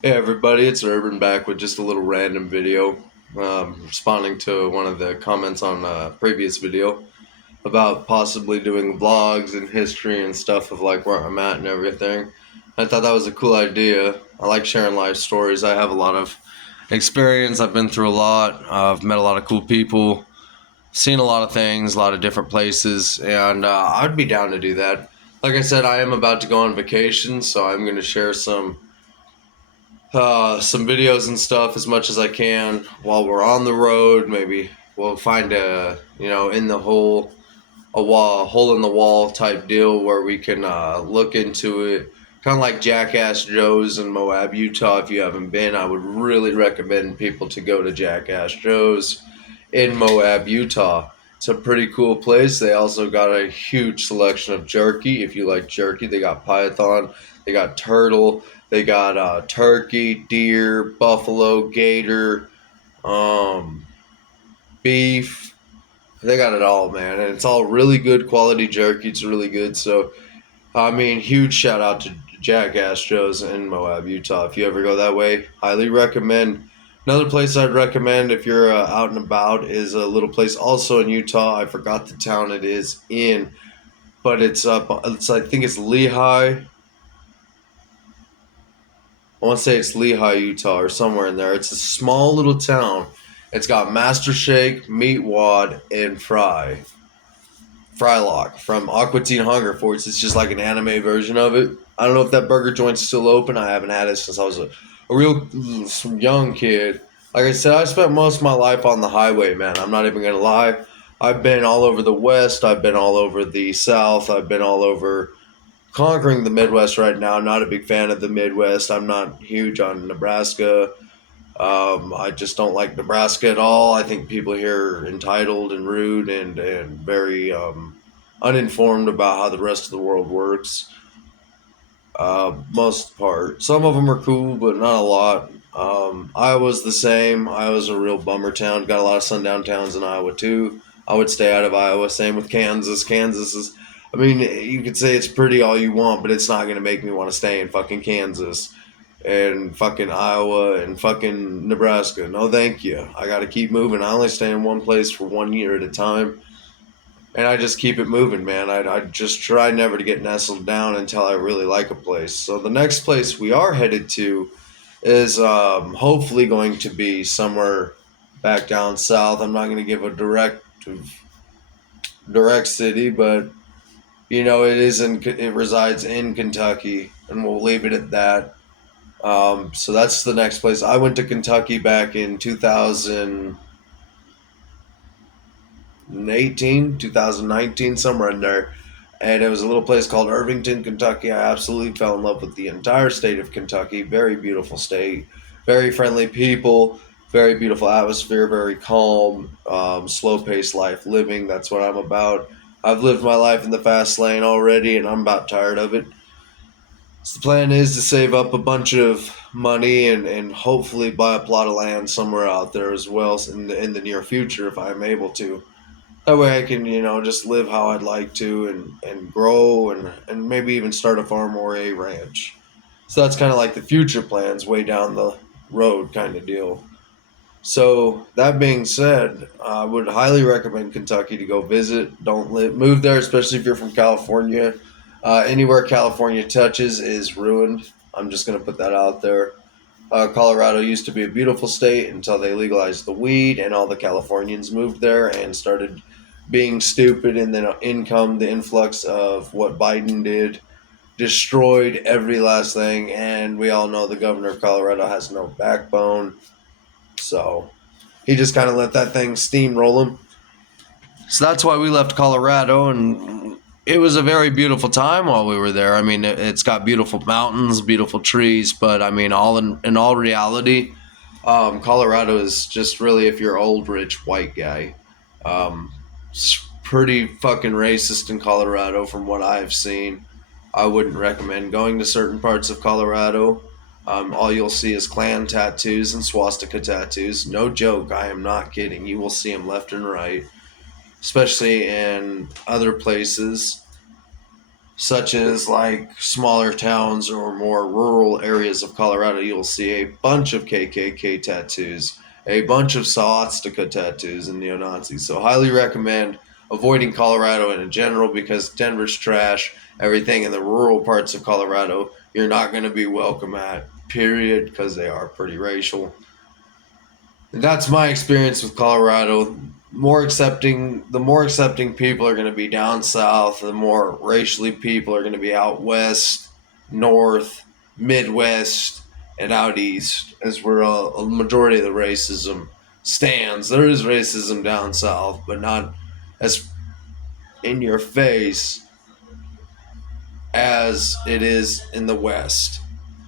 Hey everybody, it's Urban back with just a little random video, responding to one of the comments on a previous video about possibly doing vlogs and history and stuff of like where I'm at and everything. I thought that was a cool idea. I like sharing life stories. I have a lot of experience. I've been through a lot. I've met a lot of cool people, seen a lot of things, a lot of different places, and I'd be down to do that. Like I said, I am about to go on vacation, so I'm going to share some videos and stuff as much as I can while we're on the road. Maybe we'll find in the hole, hole in the wall type deal where we can look into it. Kind of like Jackass Joe's in Moab, Utah. If you haven't been, I would really recommend people to go to Jackass Joe's in Moab, Utah. It's a pretty cool place. They also got a huge selection of jerky. If you like jerky, they got python, they got turtle, they got turkey, deer, buffalo, gator, um, beef. They got it all, man, and it's all really good quality jerky. It's really good. So, I mean, huge shout out to Jack Astros in Moab, Utah. If you ever go that way, highly recommend. Another place I'd recommend if you're out and about is a little place also in Utah. I forgot the town it is in, but it's up. I think it's Lehi. I want to say it's Lehi, Utah, or somewhere in there. It's a small little town. It's got Master Shake, Meatwad, and Frylock from Aqua Teen Hunger Force. It's just like an anime version of it. I don't know if that burger joint's still open. I haven't had it since I was a real young kid. Like I said, I spent most of my life on the highway, man. I'm not even going to lie. I've been all over the West. I've been all over the South. I've been all over conquering the Midwest right now. I'm not a big fan of the Midwest. I'm not huge on Nebraska. I just don't like Nebraska at all. I think people here are entitled and rude and very uninformed about how the rest of the world works. Most part, some of them are cool, but not a lot. Iowa's the same. Iowa's a real bummer town. Got a lot of sundown towns in Iowa too. I would stay out of Iowa. Same with Kansas. Kansas is, I mean, you could say it's pretty all you want, but it's not going to make me want to stay in fucking Kansas and fucking Iowa and fucking Nebraska. No, thank you. I got to keep moving. I only stay in one place for 1 year at a time, and I just keep it moving, man. I just try never to get nestled down until I really like a place. So the next place we are headed to is hopefully going to be somewhere back down south. I'm not going to give a direct city, but it resides in Kentucky, and we'll leave it at that. So that's the next place. I went to Kentucky back in 2018, 2019, somewhere in there. And it was a little place called Irvington, Kentucky. I absolutely fell in love with the entire state of Kentucky. Very beautiful state, very friendly people, very beautiful atmosphere, very calm, slow paced life living. That's what I'm about. I've lived my life in the fast lane already, and I'm about tired of it. So the plan is to save up a bunch of money and hopefully buy a plot of land somewhere out there as well in the near future if I'm able to. That way I can, just live how I'd like to and grow and maybe even start a farm or a ranch. So that's kind of like the future plans way down the road kind of deal. So that being said, I would highly recommend Kentucky to go visit. Don't move there, especially if you're from California. Anywhere California touches is ruined. I'm just going to put that out there. Colorado used to be a beautiful state until they legalized the weed, and all the Californians moved there and started being stupid. And then in come the influx of what Biden did, destroyed every last thing. And we all know the governor of Colorado has no backbone. So he just kind of let that thing steamroll him. So that's why we left Colorado, and it was a very beautiful time while we were there. I mean, it's got beautiful mountains, beautiful trees, but I mean, in all reality, Colorado is just really if you're old, rich, white guy. It's pretty fucking racist in Colorado from what I've seen. I wouldn't recommend going to certain parts of Colorado. All you'll see is Klan tattoos and swastika tattoos. No joke, I am not kidding. You will see them left and right, especially in other places. such as like smaller towns or more rural areas of Colorado, you'll see a bunch of KKK tattoos, a bunch of swastika tattoos and neo Nazis. So, highly recommend avoiding Colorado in general because Denver's trash. Everything in the rural parts of Colorado, you're not going to be welcome at, period, because they are pretty racial. And that's my experience with Colorado. The more accepting people are going to be down south. The more racially people are going to be out west, north, midwest, and out east. As where a majority of the racism stands. There is racism down south, but not as in your face as it is in the west.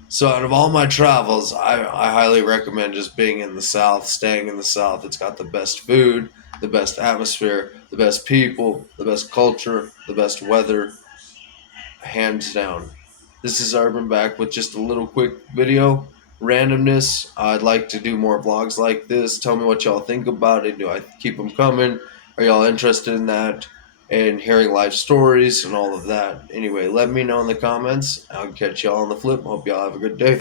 So out of all my travels, I highly recommend just being in the South, staying in the South. It's got the best food, the best atmosphere, the best people, the best culture, the best weather, hands down. This is Urban back with just a little quick video. Randomness. I'd like to do more vlogs like this. Tell me what y'all think about it. Do I keep them coming? Are y'all interested in that? And hearing life stories and all of that. Anyway, let me know in the comments. I'll catch y'all on the flip. Hope y'all have a good day.